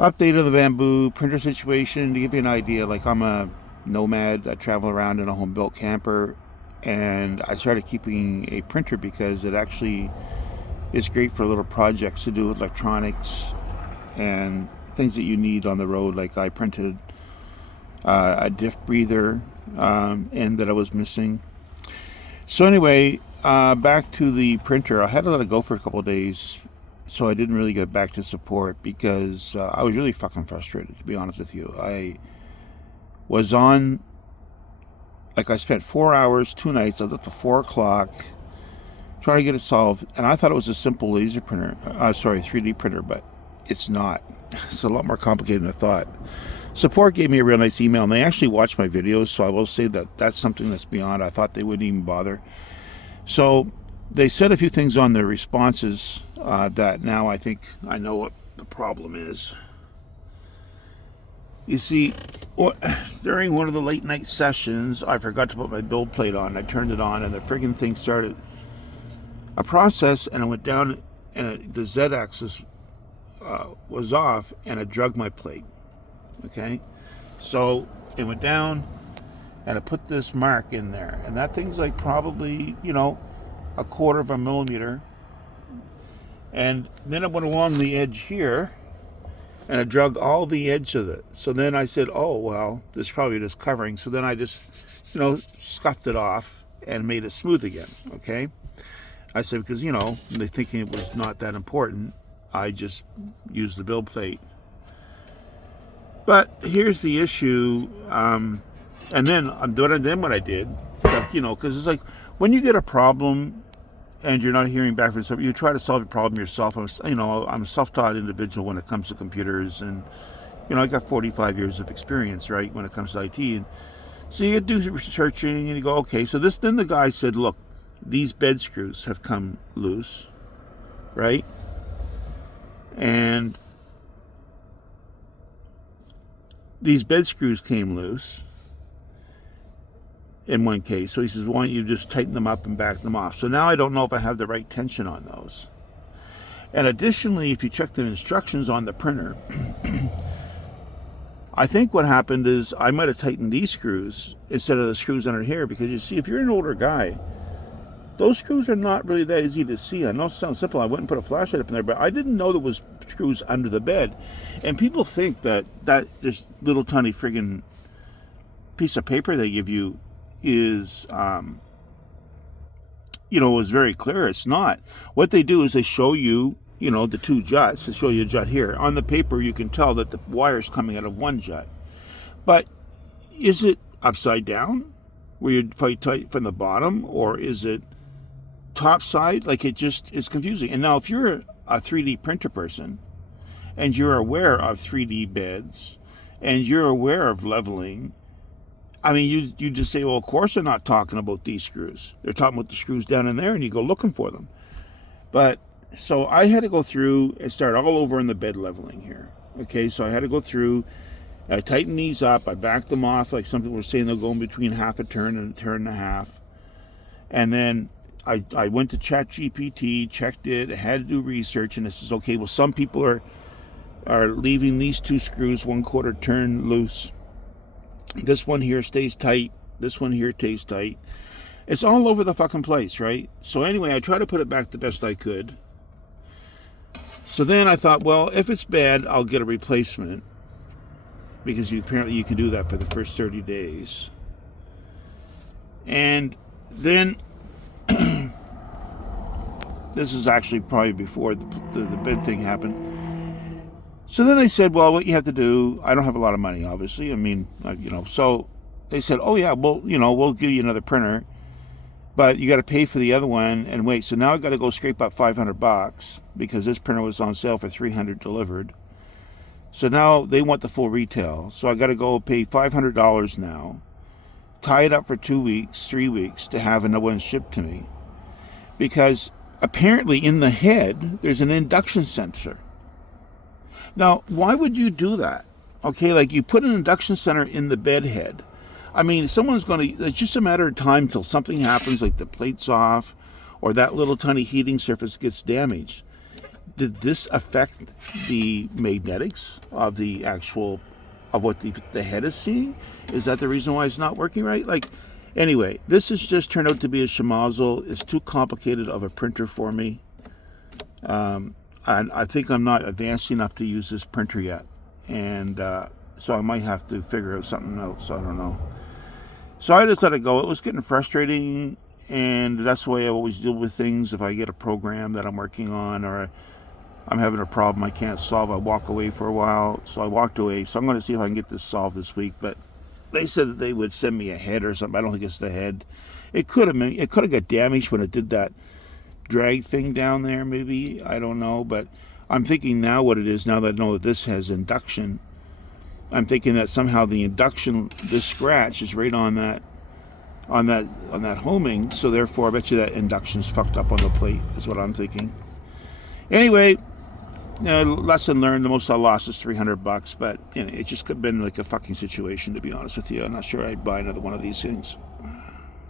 Update of the Bambu printer situation to give you an idea. Like, I'm a nomad. I travel around in a home-built camper, and I started keeping a printer because it actually is great for little projects to do with electronics and things that you need on the road. Like, I printed a diff breather and that I was missing. So anyway, back to the printer. I had to let it go for a couple of days, so I didn't really get back to support because I was really fucking frustrated, to be honest with you. I was on, like, I spent 4 hours, 2 nights. I was up to 4 o'clock trying to get it solved, and I thought it was a simple laser printer, 3D printer, but it's not. It's a lot more complicated than I thought. Support gave me a real nice email, and they actually watched my videos, so I will say that that's something that's beyond. I thought they wouldn't even bother. So they said a few things on their responses that now I think I know what the problem is. You see, during one of the late night sessions, I forgot to put my build plate on. I turned it on, and the friggin' thing started a process, and it went down, and the Z-axis was off, and it drugged my plate. Okay, so it went down, and I put this mark in there, and that thing's like probably, a quarter of a millimeter. And then it went along the edge here, and it drug all the edge of it. So then I said, oh, well, this is probably just covering. So then I just, scuffed it off and made it smooth again, okay? I said, because, they thinking it was not that important, I just used the build plate. But here's the issue, and then what I did, because it's like, when you get a problem and you're not hearing back from somebody, you try to solve your problem yourself. I'm a self-taught individual when it comes to computers, and I got 45 years of experience, right, when it comes to IT. And so you do researching, and you go, okay. So then the guy said, look, these bed screws have come loose, right, and these bed screws came loose in one case. So he says, why don't you just tighten them up and back them off? So now I don't know if I have the right tension on those. And additionally, if you check the instructions on the printer, I think what happened is I might have tightened these screws instead of the screws under here, because you see, if you're an older guy, those screws are not really that easy to see. I know it sounds simple. I went and put a flashlight up in there, but I didn't know there was screws under the bed. And people think that this little tiny friggin' piece of paper they give you is, is very clear. It's not. What they do is they show you, the two juts. They show you a jut here. On the paper, you can tell that the wire's coming out of one jut. But is it upside down, where you fight tight from the bottom, or is it top side? Like, it just is confusing. And now if you're a 3D printer person and you're aware of 3D beds and you're aware of leveling, I mean, you just say, well, of course they're not talking about these screws. They're talking about the screws down in there, and you go looking for them. But so I had to go through and start all over in the bed leveling here. Okay, so I had to go through, I tightened these up, I backed them off, like some people were saying they'll go in between half a turn and a turn and a half. And then I went to ChatGPT, checked it, I had to do research, and this is okay. Well, some people are leaving these two screws 1/4 turn loose. This one here stays tight. This one here stays tight. It's all over the fucking place, right? So anyway, I tried to put it back the best I could. So then I thought, well, if it's bad, I'll get a replacement, because apparently you can do that for the first 30 days. And then this is actually probably before the bed thing happened. So then they said, well, what you have to do, I don't have a lot of money, obviously. I mean, so they said, oh yeah, well, we'll give you another printer, but you got to pay for the other one and wait. So now I got to go scrape up $500 because this printer was on sale for $300 delivered. So now they want the full retail. So I got to go pay $500 now, tie it up for 2 weeks, 3 weeks to have another one shipped to me, because apparently in the head there's an induction sensor. Now, why would you do that? Okay, like, you put an induction center in the bed head. I mean, it's just a matter of time till something happens, like the plate's off or that little tiny heating surface gets damaged. did this affect the magnetics of the actual, of what the head is seeing? Is that the reason why it's not working right? Like, anyway, this has just turned out to be a schmozzle. It's too complicated of a printer for me. And I think I'm not advanced enough to use this printer yet. And so I might have to figure out something else. I don't know. So I just let it go. It was getting frustrating, and that's the way I always deal with things. If I get a program that I'm working on, or I'm having a problem I can't solve, I walk away for a while. So I walked away. So I'm going to see if I can get this solved this week. But they said that they would send me a head or something. I don't think it's the head. It could have got damaged when it did that drag thing down there, maybe. I don't know. But I'm thinking now what it is, now that I know that this has induction, I'm thinking that somehow the induction, this scratch is right on that homing. So therefore, I bet you that induction's fucked up on the plate, is what I'm thinking. Anyway, lesson learned. The most I lost is $300, but it's just been like a fucking situation, to be honest with you. I'm not sure I'd buy another one of these things.